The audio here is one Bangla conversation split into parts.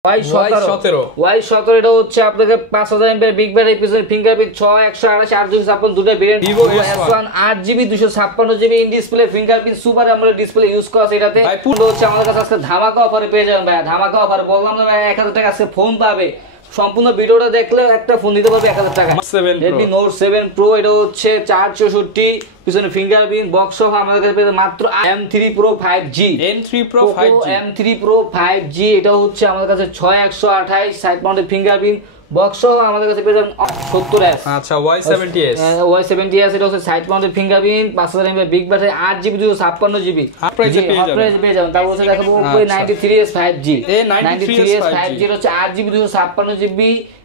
Y17 এটা হচ্ছে আপনাকে 5000 এমএএইচ বিগ ব্যাটারি পিছনে ফিঙ্গারপ্রিন্ট 6 128 856 দুটো variant Vivo S1 8GB 256GB in display fingerprint super AMOLED display use করা আছে এটাতে পুরো হচ্ছে আমাদের কাছে আজকে ধামাকা অফারে পেয়ে যাবেন ভাই ধামাকা অফার বললাম না ভাই 1000 টাকা আজকে ফোন পাবে সম্পূর্ণ ভিডিওটা দেখলে একটা ফোন দিতে পারবে 1000 টাকা Redmi Note 7 Pro এটা হচ্ছে 464 পিছনে ফিঙ্গারপ্রিন্ট বক্স সহ আমাদের কাছে পেয়ে মাত্র M3 Pro 5G M3 Pro 5G এটা হচ্ছে আমাদের কাছে 6128 সাইড মাউন্টেড ফিঙ্গারপ্রিন্ট বক্স সহ আমাদের কাছে পেয়ে যাবেন 70s আচ্ছা Y70s এটা হচ্ছে side mounted fingerprint 5000 mAh big battery 8GB 256GB প্রাইসে পেয়ে যাবেন তারপর হচ্ছে দেখাবো Oppo A93s 5G A93s 5G এর হচ্ছে 8GB 256GB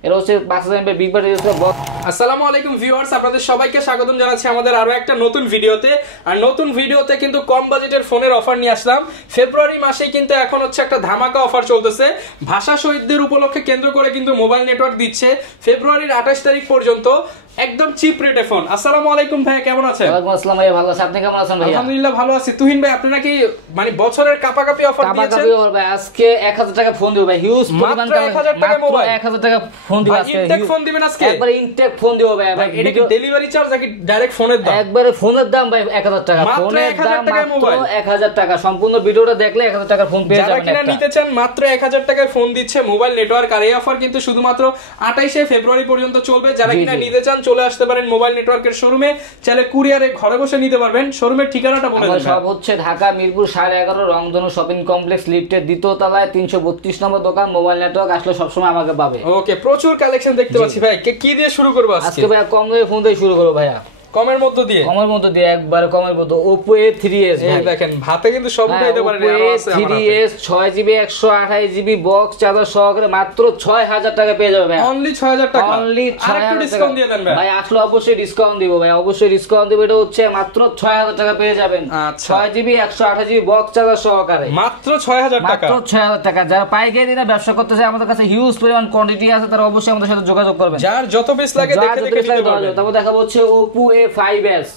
এর হচ্ছে 5000 mAh বিগ ব্যাটারি বক্স। আসসালামু আলাইকুম ভিউয়ার্স, আপনাদের সবাইকে স্বাগতম জানাচ্ছি আমাদের আরো একটা নতুন ভিডিওতে। আর নতুন ভিডিওতে কিন্তু কম বাজেটের ফোনের অফার নিয়ে আসলাম। ফেব্রুয়ারি মাসে কিন্তু এখন হচ্ছে একটা ধামাকা অফার চলতেছে, ভাষা শহীদদের উপলক্ষে কেন্দ্র করে কিন্তু মোবাইল নেটওয়ার্ক দিচ্ছে ফেব্রুয়ারির 28 তারিখ পর্যন্ত একদম চিপ রেটে ফোন। আসসালামু আলাইকুম ভাই, কেমন আছেন? ওয়ালাইকুম আসসালাম ভাই, ভালো আছি, আপনি কেমন আছেন ভাই? আলহামদুলিল্লাহ ভালো আছি। তুহিন ভাই, আপনি নাকি মানে বছরের কাপাকাপি অফার দিয়েছেন? কাপাকাপি অফার ভাই, আজকে 1000 টাকা ফোন দিব ভাই, হিউজ পরিমাণ টাকা, 1000 টাকা মোবাইল, 1000 টাকা ফোন দিব আজকে। ইনটেক ফোন দিবেন আজকে? একবারে ইনটেক ফোন দিব ভাই। এটা কি ডেলিভারি চার্জ নাকি ডাইরেক্ট ফোনের দাম? একবারে ফোনের দাম ভাই 1000 টাকা, ফোনের দাম মাত্র 1000 টাকা। সম্পূর্ণ ভিডিওটা দেখলে 1000 টাকার ফোন পেয়ে যাবেন। যারা কিনা নিতে চান মাত্র 1000 টাকায় ফোন দিচ্ছে মোবাইল নেটওয়ার্ক। আর এই অফার কিন্তু শুধুমাত্র 28 ফেব্রুয়ারি পর্যন্ত চলবে। যারা কিনা নিতে চান চলে আসতে পারেন মোবাইল নেটওয়ার্কের শোরুমে, চাইলে কুরিয়ারে ঘরে বসে নিতে পারবেন। শোরুমের ঠিকানাটা বলে দেন। সব হচ্ছে ঢাকা মিরপুর 11.5 রংধনু শপিং কমপ্লেক্স লিফটের দ্বিতীয় তলায় 332 নম্বর দোকান। মোবাইল নেটওয়ার্ক আসলে সবসময় আমাকে পাবে। ওকে, প্রচুর কালেকশন দেখতে পাচ্ছি ভাই। কি দিয়ে শুরু করব আজকে ভাই? কম দামে ফোন দিয়ে শুরু করব ভাইয়া। কমের মধ্যে দিয়ে একবারে কমের মধ্যে Oppo A3s দেখেন, ভাতে কিন্তু সব উঠাইতে পারেন। A3s 6GB 128GB box charger সহকারে মাত্র 6000 টাকা পেয়ে যাবে ভাই। অনলি 6000 টাকা, অনলি 6000 ডিসকাউন্ট দিয়ে দেন ভাই। ভাই আসলে অবশ্যই ডিসকাউন্ট দিব ভাই, অবশ্যই ডিসকাউন্ট দিব। এটা হচ্ছে মাত্র 6000 টাকা পেয়ে যাবেন। 6GB 128GB বক্স চার্জার সহকারে মাত্র 6000 টাকা, মাত্র 6000 টাকা। যারা পাইকারি দিনে ব্যবসা করতে চায়, আমাদের কাছে হিউজ পরিমাণ কোয়ান্টিটি আছে, তারা অবশ্যই আমাদের সাথে যোগাযোগ করবেন। যার যত পিস লাগে দেখে নিতে পারবেন। তারপর দেখাবো হচ্ছে Oppo A5s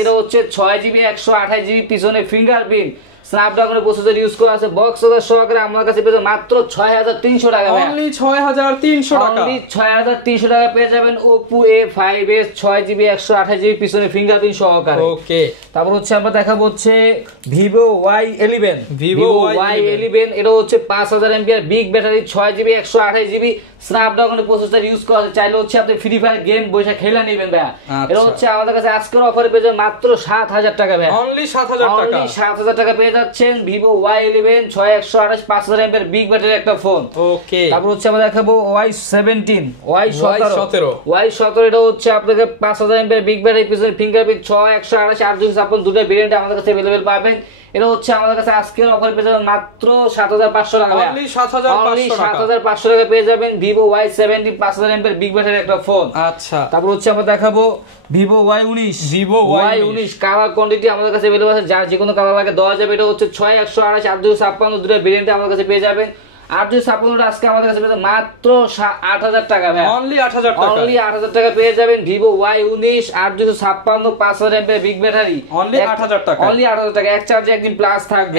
এটা হচ্ছে 6GB 128GB পিছনে ফিঙ্গারপ্রিন্ট স্ন্যাপড্রাগনের প্রসেসর ইউজ করা আছে বক্স চার্জার সহকারে আমার কাছে পেয়ে মাত্র 6300 টাকা ভাই। অনলি 6300 টাকা, অনলি 6300 টাকা পেয়ে যাবেন Oppo A5s 6GB 128GB পিছনে ফিঙ্গারপ্রিন্ট সহকারে। ওকে, তারপর হচ্ছে আমরা দেখাবো হচ্ছে Vivo Y11 এটা হচ্ছে 5000 mAh big battery 6GB 128GB স্ন্যাপড্রাগনের প্রসেসর ইউজ করা আছে। চাইলে হচ্ছে আপনি ফ্রি ফায়ার গেম বসে খেলা নেবেন ভাই। এটা হচ্ছে আমাদের কাছে আজকের অফারে পেয়ে যাবেন মাত্র 7000 টাকা ভাই। অনলি 7000 টাকা, অনলি 7000 টাকা পেয়ে যাচ্ছেন Vivo Y11 6128 5000 mAh big battery একটা ফোন। ওকে, তারপর হচ্ছে আমরা দেখাবো Y17 এটা হচ্ছে আপনাদের 5000 mAh বিগ ব্যাটারি পিছনে ফিঙ্গারপ্রিন্ট 6 128 856 দুটো ভেরিয়েন্ট আমাদের কাছে अवेलेबल পাবেন। এটা হচ্ছে আমাদের কাছে আজকের অফার পেয়ে যাবেন মাত্র 7500 টাকা, অনলি 7500 টাকা পেয়ে যাবেন Vivo Y70 5000 mAh big battery একটা ফোন। আচ্ছা, তারপর হচ্ছে আমরা দেখাবো Vivo Y19 কালার কোয়ান্টিটি আমাদের কাছে अवेलेबल আছে, যার যে কোনো কালার লাগে দেওয়া যাবে। এটা হচ্ছে 6 128 856 দুটো ভেরিয়েন্ট আমাদের কাছে পেয়ে যাবেন। 856 আজকে আমাদের কাছে পেয়ে মাত্র 8000 টাকা ভাই। অনলি 8000 টাকা, অনলি 8000 টাকা পেয়ে যাবেন Vivo Y19 8256 5000 mAh big battery. Only 8000 টাকা, অনলি 8000 টাকা। এক চার্জে একদিন প্লাস থাকবে,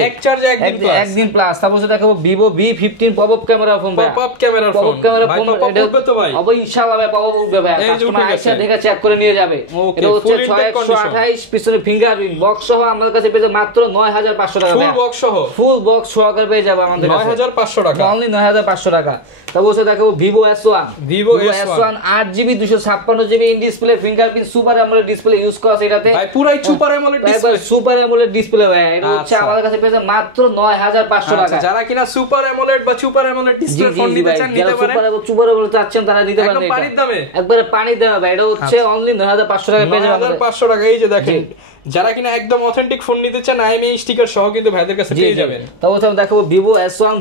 একদিন প্লাস। তারপর দেখাবো Vivo V15 popup camera phone ভাই। পপআপ ক্যামেরা ফোন এটা উঠবে তো ভাই? ইনশাআল্লাহ ভাই পপআপ উঠবে ভাই। কাস্টমার আইসা দেখে চেক করে নিয়ে যাবে। এটা হচ্ছে 6128 পিছনে ফিঙ্গারপ্রিন্ট বক্স সহ আমাদের কাছে পেয়ে যাবে মাত্র 9500 টাকা ভাই। ফুল বক্স সহকারে পেয়ে যাবে আমাদের কাছে 9500 টাকা, অনলি 9500 টাকা। তারপর হচ্ছে দেখাবো Vivo S1 8GB 256GB in display fingerprint super AMOLED display use করা আছে এটাতে ভাই। পুরাই super AMOLED display, super AMOLED display ভাই। এটা হচ্ছে আমাদের কাছে পেয়ে যাবে মাত্র 9500 টাকা। যারা কিনা সুপার অ্যামোলেড বা সুপার অ্যামোলেড ডিসপ্লে ফোন নিতে চান নিতে পারেন। সুপার অ্যামোলেড চাচ্ছেন তারা নিতে পারেন একদম পানির দামে, একবারে পানির দামে ভাই। এটা হচ্ছে অনলি 9500 টাকা পেয়ে যাবেন। 9500 টাকা। এই যে দেখেন, যারা কিনা একদম অথেন্টিক ফোন নিতে চান IMEI স্টিকার সহ কিন্তু ভাইদের কাছে পেয়ে যাবেন। তারপর আমরা দেখাবো Vivo S1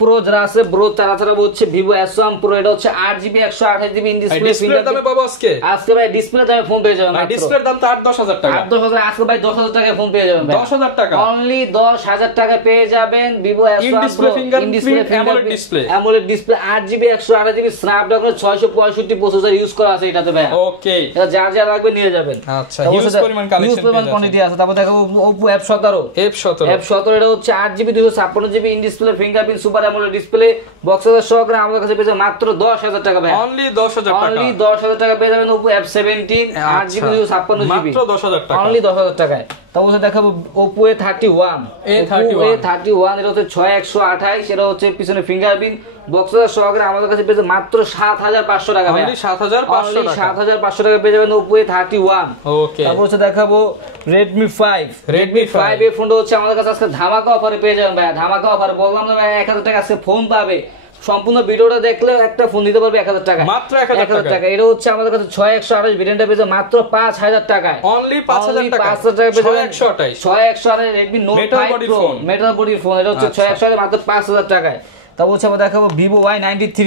Pro যারা আছে ব্রো তারা হচ্ছে Vivo S1 Pro এটা হচ্ছে 8GB 128GB in display finger দামে পাবো আজকে ভাই। ডিসপ্লে দামে ফোন পেয়ে যাবেন। ডিসপ্লের দাম তো 8-10000 টাকা, 8-10000 আজকে ভাই 10000 টাকায় ফোন পেয়ে যাবেন ভাই। 10000 টাকা, অনলি 10000 টাকা পেয়ে যাবেন Vivo S1 Pro in display AMOLED display 8GB 128GB Snapdragon 665 processor use করা আছে এটাতে ভাই। ওকে, এটা যা লাগবে নিয়ে যাবেন। আচ্ছা, হিউজ পরিমাণ কালেকশন কোয়ান্টিটি আছে। তারপর দেখাবো Oppo F17 এটা হচ্ছে 8GB 256GB in display fingerprint super AMOLED display বক্সের সহকারে আমাদের কাছে পেয়ে যাবেন মাত্র 10,000 টাকা ভাই। অনলি 10,000 টাকা, অনলি 10,000 টাকা পেয়ে যাবেন Oppo F17 8GB 256GB মাত্র 10,000 টাকা, অনলি 10,000 টাকায়। তারপর দেখাবো Oppo A31 এটা হচ্ছে 6128, এটা হচ্ছে পিছনে ফিঙ্গারপ্রিন্ট বক্সের সহকারে আমাদের কাছে পেয়ে যাবেন মাত্র 7,500 টাকা ভাই। অনলি 7,500 টাকা পেয়ে যাবেন Oppo A31। ওকে, তারপর দেখাবো Redmi 5 এই ফোনটা হচ্ছে আমাদের কাছে আজকে ধামাকা অফারে পেয়ে যাবেন ভাই। ধামাকা অফারে বললাম না ভাই 1000 টাকা আজকে ফোন পাবে। সম্পূর্ণ ভিডিওটা দেখলে একটা ফোন দিতে পারবে 1000 টাকা, মাত্র 1000 টাকা। এটা হচ্ছে আমাদের কাছে 6128 ভেরিয়েন্টটা পেয়ে যাবেন মাত্র 5000 টাকায়। অনলি 5000 টাকা, 5000 টাকা পেয়ে যাবেন 6128 Redmi Note 5 Pro মেটাল বডির ফোন, এটা হচ্ছে 6128 মাত্র 5000 টাকায়। তারপর হচ্ছে আমরা দেখাবো Vivo Y93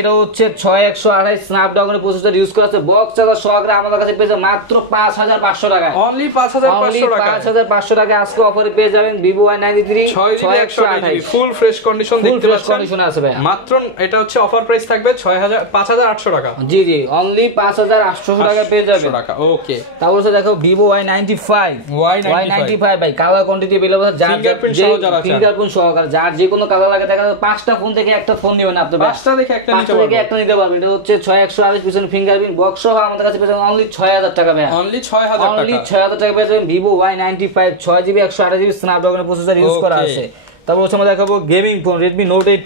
এটা হচ্ছে 6128 স্ন্যাপড্রাগনের প্রসেসর ইউজ করা আছে বক্স চার্জার সহকারে আমাদের কাছে পেয়ে যাবেন মাত্র 5500 টাকায়। অনলি 5500 টাকা আজকে অফারে পেয়ে যাবেন Vivo Y93 6128 full fresh condition দেখতে পাচ্ছেন, কন্ডিশনে আছে ভাই। মাত্র এটা হচ্ছে অফার প্রাইস থাকবে 5800 টাকা। জি অনলি 5800 টাকা পেয়ে যাবেন। ওকে, তারপর দেখো Vivo Y95 ভাই কালার কোয়ান্টিটি अवेलेबल আছে, ফিঙ্গারপ্রিন্ট সহকারে যার যে কোনো কালার লাগে দেখা যাবে 5টা ফোন থেকে একটা ফোন নেবেন আপনি, 5টা দেখে একটা নিতে পারবেন। এটা হচ্ছে 6128 পিছনে ফিঙ্গারপ্রিন্ট বক্স সহ আমাদের কাছে পেয়ে যাবেন অনলি 6000 টাকা ভাই। অনলি 6000 টাকা পেয়ে যাবেন Vivo Y95 6GB 128GB স্ন্যাপড্রাগনের প্রসেসর ইউজ করা আছে। তারপর হচ্ছে আমরা দেখাবো gaming phone Redmi Note 8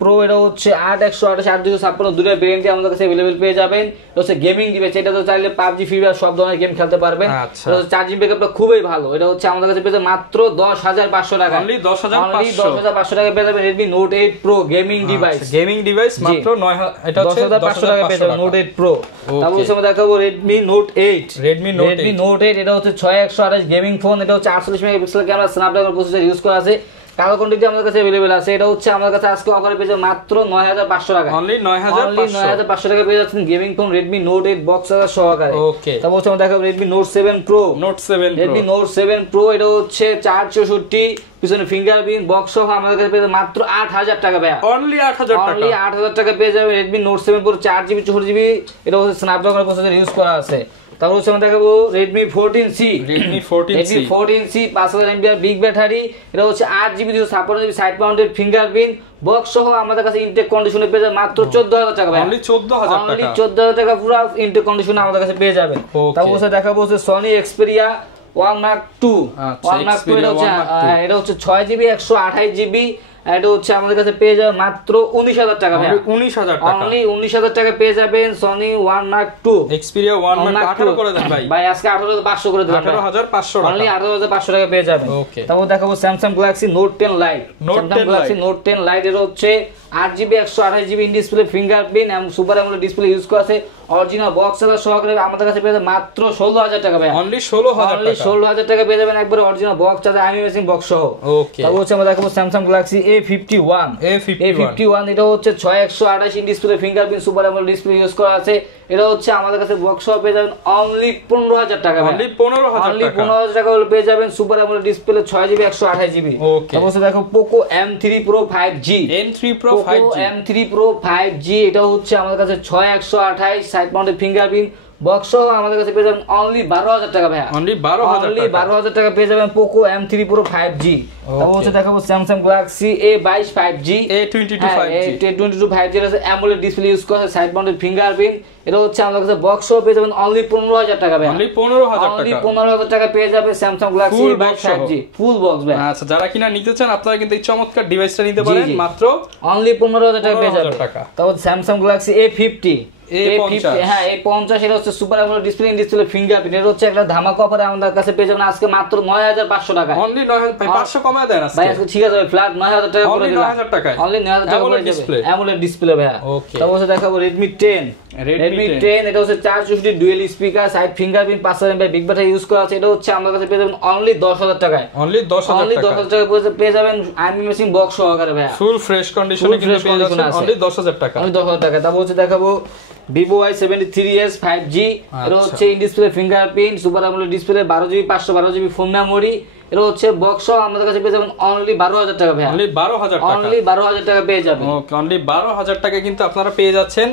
Pro এটা হচ্ছে 8128 8256 দুটো ভেরিয়েন্টে আমাদের কাছে अवेलेबल পেয়ে যাবেন। এটা হচ্ছে গেমিং ডিভাইস, এটা তো চাইলে PUBG Free Fire সব ধরনের গেম খেলতে পারবেন। এটা হচ্ছে চার্জিং ব্যাকআপটা খুবই ভালো। এটা হচ্ছে আমাদের কাছে পেয়ে যাবেন মাত্র 10500 টাকা, অনলি 10500 টাকা পেয়ে যাবেন Redmi Note 8 Pro gaming device মাত্র 9000 এটা হচ্ছে 10500 টাকা পেয়ে যাবেন Note 8 Pro। তারপর হচ্ছে আমরা দেখাবো Redmi Note 8 এটা হচ্ছে 6128 গেমিং ফোন, এটা হচ্ছে 48 megapixel camera Snapdragon processor use করা আছে, কালার কোয়ান্টিটি আমাদের কাছে अवेलेबल আছে। এটা হচ্ছে আমাদের কাছে আজকে অফারে পেয়ে যাবেন মাত্র 9500 টাকা, অনলি 9500 টাকা পেয়ে যাচ্ছেন gaming phone Redmi Note 8 box charger সহকারে। ওকে, তারপর হচ্ছে আমরা দেখাবো Redmi Note 7 Pro এটা হচ্ছে 464 পিছনে ফিঙ্গারপ্রিন্ট বক্স সহ আমাদের কাছে পেয়ে যাবেন মাত্র 8000 টাকা ভাই। অনলি 8000 টাকা পেয়ে যাবেন Redmi Note 7 Pro 4GB 64GB এটা হচ্ছে স্ন্যাপড্রাগন প্রসেসর ইউজ করা আছে। তারপর হচ্ছে আমরা দেখাবো Redmi 14C 5000 mAh big battery, এটা হচ্ছে 8GB 256GB side mounted fingerprint box সহ আমাদের কাছে ইনটেক কন্ডিশনে পেয়ে যাবেন মাত্র 14000 টাকা ভাই। অনলি 14000 টাকা পুরো ইনটেক কন্ডিশনে আমাদের কাছে পেয়ে যাবেন। তারপর হচ্ছে দেখাবো Sony Xperia 1 Mark 2 এটা হচ্ছে 6GB 128GB এটা হচ্ছে আমাদের কাছে পেয়ে যাবে মাত্র 19000 টাকা ভাই। 19000 টাকা, অনলি 19000 টাকা পেয়ে যাবেন Sony 1 Mark 2 Xperia 1 Mark 18 করে দেন ভাই আজকে 18500 করে দেন, 18500 টাকা, অনলি 18500 টাকা পেয়ে যাবেন। তারপর দেখাবো Samsung Galaxy Note 10 Lite এটা হচ্ছে 8GB 128GB in display fingerprint এবং সুপার অ্যামোলেড ডিসপ্লে ইউজ করা আছে, অরিজিনাল বক্স চার্জার সহকারে আমাদের কাছে পেয়ে যাবেন মাত্র 16000 টাকা ভাই। অনলি 16000 টাকা পেয়ে যাবেন একবারে অরিজিনাল বক্স চার্জার আইএমএসিং বক্স সহ। ওকে, তারপর হচ্ছে আমরা দেখাবো Samsung Galaxy A51 এটা হচ্ছে 6128 in display fingerprint super AMOLED display use করা আছে, এটা হচ্ছে আমাদের কাছে বক্স সহ পেয়ে যাবেন অনলি 15000 টাকা ভাই। অনলি 15000 টাকা পেয়ে যাবেন super AMOLED display 6GB 128GB। তারপর হচ্ছে দেখো Poco M3 Pro 5G এটা হচ্ছে আমাদের কাছে 6128 সাইড মাউন্টেড ফিঙ্গারপ্রিন্ট বক্স সহ আমাদের কাছে পেয়ে যাবেন অনলি 12000 টাকা ভাই। অনলি 12000 টাকা পেয়ে যাবেন Poco M3 Pro 5G। তারপর হচ্ছে দেখাবো Samsung Galaxy A22 5G A22 5G এর আছে অ্যামোলেড ডিসপ্লে ইউজ করা আছে সাইড মাউন্টেড ফিঙ্গারপ্রিন্ট, এটা হচ্ছে আমাদের কাছে বক্স সহ পেয়ে যাবেন অনলি 15000 টাকা ভাই। অনলি 15000 টাকা পেয়ে যাবে Samsung Galaxy A22 5G full box ভাই। আচ্ছা, যারা কিনা নিতে চান আপনারা কিন্তু এই চমৎকার ডিভাইসটা নিতে পারেন মাত্র অনলি 15000 টাকা পেয়ে যাবেন। তারপর Samsung Galaxy A50 A50 এটা হচ্ছে super AMOLED display in display fingerprint, এটা হচ্ছে একটা ধামাকা অফারে আমাদের কাছে পেয়ে যাবেন আজকে মাত্র 9500 টাকা। অনলি 9500 কমায় দেন আজকে ভাই, আজকে ঠিক আছে ভাই, ফ্ল্যাট 9000 টাকা করে দিলাম। 9000 টাকা অনলি 9000 টাকা করে যাবে অ্যামোলেড ডিসপ্লে ভাই। ওকে, তারপর হচ্ছে দেখাবো Redmi 10 এটা হচ্ছে 464 dual speaker side fingerprint 5000 mAh big battery use করা আছে, এটা হচ্ছে আমাদের কাছে পেয়ে যাবেন অনলি 10000 টাকায়। অনলি 10000 টাকা পেয়ে যাবেন আইএমএসিং বক্স সহকারে ভাই, ফুল ফ্রেশ কন্ডিশনে কিন্তু পেয়ে যাচ্ছেন অনলি 10000 টাকা। তারপর হচ্ছে দেখাবো Vivo Y73s 5G এটা হচ্ছে in display fingerprint super AMOLED display 12GB 512GB phone memory, এটা হচ্ছে বক্স আমাদের কাছে পেয়ে যাবেন অনলি 12000 টাকা ভাই। অনলি 12000 টাকা পেয়ে যাবেন। ওকে, অনলি 12000 টাকা কিন্তু আপনারা পেয়ে যাচ্ছেন।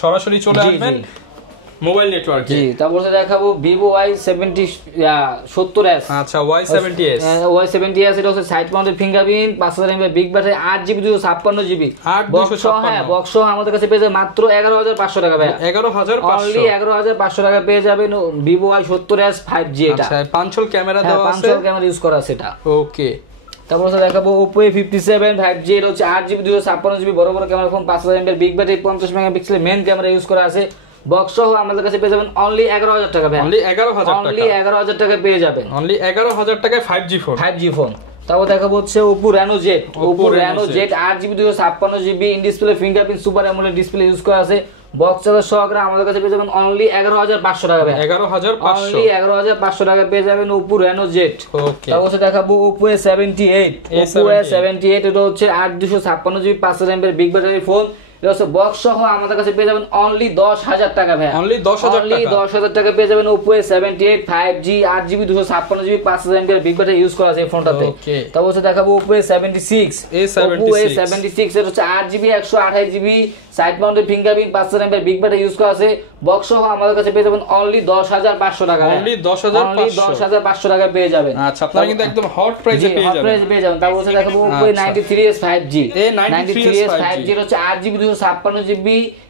সরাসরি চলে আসবেন মোবাইল নেটওয়ার্ক। জি, তারপরে দেখাবো Vivo Y70s। আচ্ছা, Y70s এটা হচ্ছে side mounted fingerprint, 5000 mAh big battery, 8GB 256GB box. হ্যাঁ, বক্স আমাদের কাছে পেয়ে যাবেন মাত্র 11500 টাকা ভাই। 11500 অনলি 11500 টাকা পেয়ে যাবেন Vivo Y70s 5G। এটা আচ্ছা, পাঁচল ক্যামেরা দেওয়া আছে, পাঁচল ক্যামেরা ইউজ করা আছে এটা। ওকে। তারপর দেখাবো Oppo A57 5G। এটা হচ্ছে 8GB 256GB বড় বড় camera phone, 5000 mAh big battery, 50 মেগাপিক্সেলের মেইন ক্যামেরা ইউজ করা আছে। বক্স সহ আমাদের কাছে পেয়ে যাবেন অনলি 11000 টাকা ভাই। অনলি 11000 টাকা, অনলি 11000 টাকা পেয়ে যাবেন, অনলি 11000 টাকায় 5G ফোন। তারপর দেখাবো হচ্ছে Oppo Reno Z। Oppo Reno Z 8GB 256GB in display fingerprint super AMOLED display use করা আছে। বক্স চার্জার সহকারে আমাদের কাছে পেয়ে যাবেন অনলি 11500 টাকা ভাই। 11500, অনলি 11500 টাকা পেয়ে যাবেন Oppo Reno Z। ওকে। তারপর দেখাবো Oppo A78। Oppo A78 এটা হচ্ছে 8/256GB 5000 mAh big battery phone. এটা হচ্ছে বক্স সহ আমাদের কাছে পেয়ে যাবেন অনলি 10000 টাকা ভাই। অনলি 10000 টাকা পেয়ে যাবেন Oppo A78 5G 8GB 256GB 5000 mAh big battery use করা আছে এই ফোনটাতে। তারপর দেখাবো Oppo A76। Oppo A76 এটা হচ্ছে 8GB 128GB side mounted fingerprint, 5000 mAh big battery use করা আছে। বক্স সহ আমাদের কাছে পেয়ে যাবেন অনলি 10500 টাকা। অনলি 10500 টাকা পেয়ে যাবেন। আচ্ছা, আপনারা কিন্তু একদম হট প্রাইসে পেয়ে যাবেন। তারপর দেখাবো Oppo A93s 5G। A93s 5G এর হচ্ছে 8GB 256GB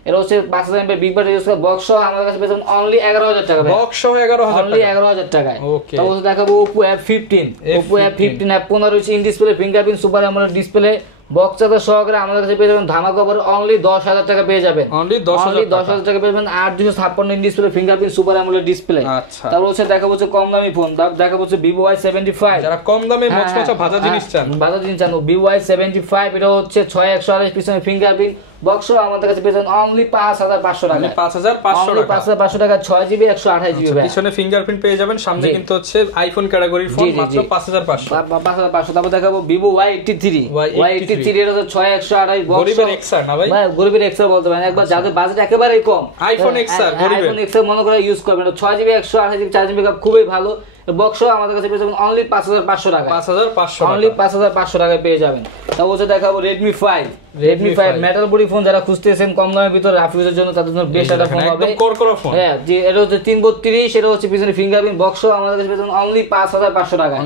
এটা হচ্ছে 5000 mAh বিগ ব্যাটারি ইউজ করা। বক্স সহ আমাদের কাছে পেয়ে যাবেন অনলি 11000 টাকা। বক্স সহ 11000 অনলি 11000 টাকায়। তারপর দেখাবো Oppo F15। Oppo F15 F15 হচ্ছে in display fingerprint super AMOLED display box charger সহকারে আমাদের কাছে পেয়ে যাবেন ধামাকা অফার অনলি 10000 টাকা পেয়ে যাবেন। অনলি 10000 টাকা পেয়ে যাবেন 8/256 in display fingerprint super AMOLED display. আচ্ছা, তারপর হচ্ছে দেখাবো হচ্ছে কম দামি ফোন, দেখাবো হচ্ছে Vivo Y75। যারা কম দামে মচমচা ভাজা জিনিস চান, Vivo Y75 এটা হচ্ছে 6128 পিছনে ফিঙ্গারপ্রিন্ট বক্স আমাদের কাছে পেয়ে যাবেন অনলি 5500 টাকা। 5500 টাকা 6GB 128GB পিছনে ফিঙ্গারপ্রিন্ট পেয়ে যাবেন, সামনে কিন্তু হচ্ছে আইফোন ক্যাটাগরির ফোন, মাত্র 5500। তারপর দেখাবো Vivo Y83 এটা হচ্ছে 6128 বক্স গরিবের এক্সআর না ভাই, গরিবের এক্সআর বলতে পারেন একবার, যাদের বাজেট একেবারে কম আইফোন এক্সআর মনে করে ইউজ করবেন। 6GB 128GB চার্জিং ব্যাকআপ খুবই ভালো। বক্স আমাদের কাছে পেয়ে যাবেন অনলি 5500 টাকা। 5500 অনলি 5500 টাকায় পেয়ে যাবেন। তারপর হচ্ছে দেখাবো Redmi 5 মেটাল বডি ফোন, যারা খুঁজতেছেন কম দামের ভিতরে রাফিউজের জন্য তাদের জন্য বেস্ট একটা ফোন হবে। হ্যাঁ, যে এটা হচ্ছে 332 এটা হচ্ছে পিছনে ফিঙ্গারপ্রিন্ট বক্স আমাদের কাছে পেয়ে যাবেন অনলি 5500 টাকা।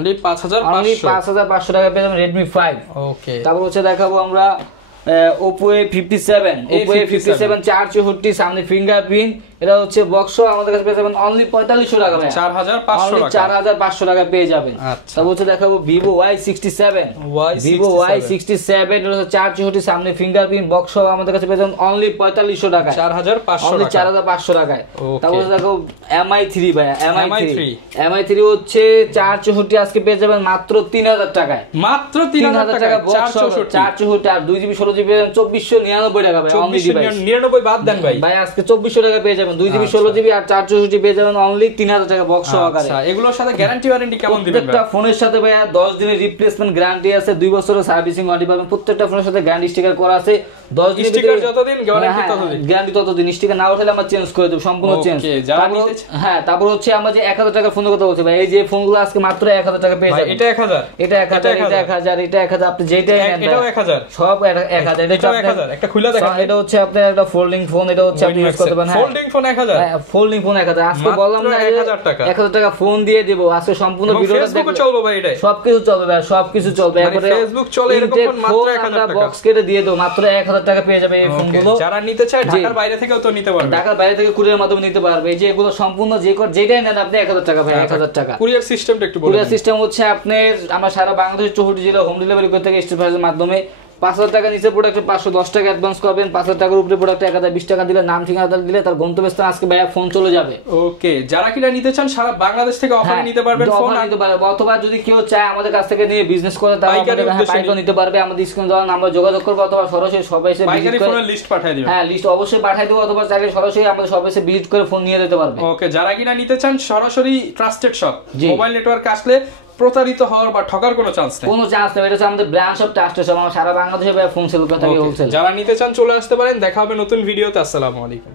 অনলি 5500 টাকা পেয়ে যাবেন Redmi 5। ওকে। তারপর হচ্ছে দেখাবো আমরা Oppo A57 464 সামনে ফিঙ্গারপ্রিন্ট এটা হচ্ছে বক্স আমাদের কাছে পেয়ে যাবেন অনলি 4500 টাকা ভাই। 4500 টাকা পেয়ে যাবেন। তারপর হচ্ছে দেখাবো Vivo Y67 এটা হচ্ছে 464 সামনে ফিঙ্গারপ্রিন্ট বক্স আমাদের কাছে পেয়ে যাবেন অনলি 4500 টাকা। 4500 টাকায়। তারপর হচ্ছে দেখো MI3 ভাই, MI3 হচ্ছে 464 আজকে পেয়ে যাবেন মাত্র 3000 টাকায়। মাত্র 3000 টাকা 464 আর 2GB 16GB 2499 টাকা ভাই। অনলি ডিভাইস 99 বাদ দেন ভাই আজকে 2400 টাকা পেয়ে যাবেন 2GB 16GB আর 464 পেয়ে যাবেন অনলি 3000 টাকা বক্স সহকারে। আচ্ছা, এগুলোর সাথে গ্যারান্টি ওয়ারেন্টি কেমন দিবেন? প্রত্যেকটা ফোনের সাথে ভাই 10 দিনের রিপ্লেসমেন্ট গ্যারান্টি আছে, 2 বছরের সার্ভিসিং ওয়ারেন্টি পাবেন। প্রত্যেকটা ফোনের সাথে গ্যারান্টি স্টিকার করা আছে। 10 দিনের স্টিকার যতদিন গ্যারান্টি ততদিন, গ্যারান্টি ততদিন। স্টিকার না উঠালে আমরা চেঞ্জ করে দেব, সম্পূর্ণ চেঞ্জ। হ্যাঁ, তারপর হচ্ছে আমরা যে 1000 টাকা ফোনের কথা বলছি ভাই, এই যে ফোনগুলো আজকে মাত্র 1000 টাকা পেয়ে যাবেন। এটা 1000 এটা 1000 আপনি যেটাই নেন এটাও 1000 সব 1000 এটাও 1000 একটা খুলে দেখেন। এটা হচ্ছে আপনার একটা ফোল্ডিং ফোন, এটা হচ্ছে আপনি ইউজ করতে পারেন। ফোল্ডিং ফোন 1000, ফোল্ডিং ফোন 1000 আজকে বললাম না 1000 টাকা 1000 টাকা ফোন দিয়ে দেব আজকে সম্পূর্ণ ভিডিওটা ফেসবুকে চলবে ভাই, এটা সবকিছু চলবে ভাই, সবকিছু চলবে। একবারে ফেসবুক চলে এরকম ফোন মাত্র 1000 টাকা বক্স কেটে দিয়ে দেব মাত্র 1000 টাকা পেয়ে যাবে এই ফোনগুলো। যারা নিতে চায় ঢাকার বাইরে থেকেও তো নিতে পারবে, ঢাকার বাইরে থেকে কুরিয়ার মাধ্যমে নিতে পারবে। এই যে এগুলো সম্পূর্ণ যেটাই নেন আপনি 1000 টাকা ভাই, 1000 টাকা। কুরিয়ার সিস্টেমটা একটু বলুন। কুরিয়ার সিস্টেম হচ্ছে আপনার আমরা সারা বাংলাদেশের 64 জেলা হোম ডেলিভারি করতে থাকি স্টেট ফার্স্টের মাধ্যমে। 5000 টাকা নিচে প্রোডাক্টে 510 টাকা অ্যাডভান্স করবেন। 5000 টাকার উপরে প্রোডাক্টে 1020 টাকা দিলে নাম ঠিকানা দিলে তার গন্তব্যস্থানে আজকে ভাইয়া ফোন চলে যাবে। ওকে, যারা কিনা নিতে চান সারা বাংলাদেশ থেকে অফার নিতে পারবেন, ফোন নিতে পারবে। অথবা যদি কেউ চায় আমাদের কাছ থেকে নিয়ে বিজনেস করে তাহলে পাইকারি নিতে পারবে। আমাদের স্ক্রিনে দেওয়া নাম্বার যোগাযোগ করবে অথবা সরাসরি সবাই এসে ভিজিট করে ফোনের লিস্ট পাঠিয়ে দিবেন। হ্যাঁ, লিস্ট অবশ্যই পাঠিয়ে দেব অথবা চাইলে সরাসরি আমাদের সবাই এসে ভিজিট করে ফোন নিয়ে যেতে পারবে। ওকে, যারা কিনা নিতে চান সরাসরি ট্রাস্টেড শপ মোবাইল নেটওয়ার্ক আসলে প্রতারিত হওয়ার বা ঠকার কোনো চান্স নেই, কোনো চান্স নেই। এটা হচ্ছে আমাদের ব্রাঞ্চ অফ ট্রাস্টেড শপ, আমরা সারা বাংলাদেশে ফোন সেল করে থাকি হোলসেল। যারা নিতে চান চলে আসতে পারেন। দেখা হবে নতুন ভিডিওতে। আসসালামু আলাইকুম।